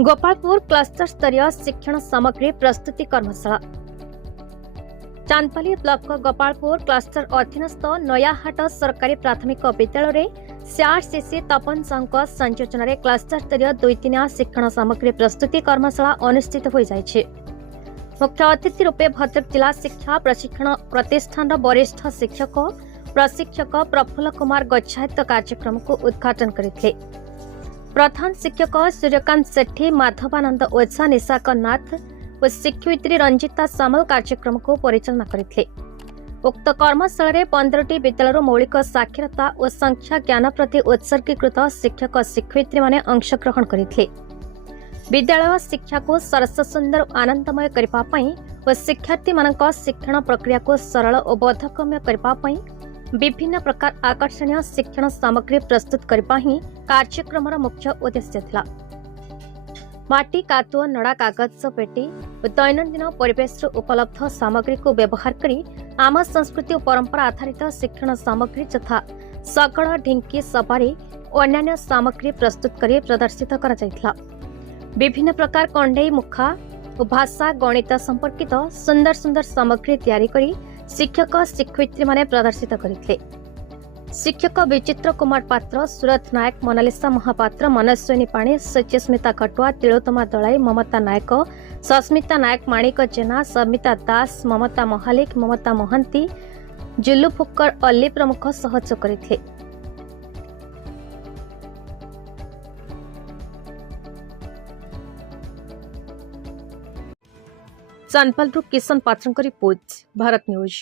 Gopalpur cluster स्तरीय शिक्षण सामग्री प्रस्तुति कर्मशाला चांदपाली ब्लॉक गोपालपुर क्लस्टर अधीनस्थ नयाहाट सरकारी प्राथमिक विद्यालय सीआरसीसी तपन साहू संयोजन में क्लस्टर स्तरीय 2-3 शिक्षण सामग्री प्रस्तुति कर्मशाला अनुष्ठित हो जाइए। मुख्य अतिथि रूपे भद्रक जिला शिक्षा प्रशिक्षण प्रतिष्ठान वरिष्ठ शिक्षक प्रशिक्षक प्रफुल्ल कुमार गच्छायत कार्यक्रम को उद्घाटन करते। प्रधान शिक्षक सूर्यकांत सेठी, माधवानंद ओझा, निशाकर नाथ और शिक्षयित्री रंजिता सामल कार्यक्रम को परिचालना करते। उक्त कर्मशाला रे 15टी विद्यालय मौलिक साक्षरता और संख्या ज्ञान प्रति उत्सर्गीकृत शिक्षक शिक्षयित्री माने अंशग्रहण करते। विद्यालय शिक्षा को सरस सुंदर आनंदमय करने और शिक्षार्थी मानक शिक्षण प्रक्रिया को सरल और बोधगम्य करने विभिन्न प्रकार आकर्षणीय शिक्षण सामग्री प्रस्तुत करने ही कार्यक्रम मुख्य उद्देश्य था। माटी, कादुआ, नड़ा, कागज पेटी और दैनंदिन परिवेश उपलब्ध सामग्री को व्यवहार करी आम संस्कृति और परंपरा आधारित शिक्षण सामग्री तथा शगड़, ढिंकी, सवारी और अन्य सामग्री प्रस्तुत कर प्रदर्शित कर विभिन्न प्रकार कंडेई, मुखा और भाषा गणित संपर्कित सुंदर सुंदर सामग्री तैयारी करी शिक्षक शिक्षयित्री माने प्रदर्शित करते। शिक्षक विचित्र कुमार पात्र, सुरत नायक, मोनालिसा महापात्र, मनस्विनी पाणी, सच्यस्मिता कटुआ, तिलोत्तमा दलाई, ममता नायक, सस्मिता नायक, माणिक जेना, समिता दास, ममता महालिक, ममता मोहंती, जुल्लू फुक्कर, अल्ली प्रमुख सहयोग करते। चांदपालरू किशन पात्रଙ୍କ रिपोर्ट, भारत न्यूज।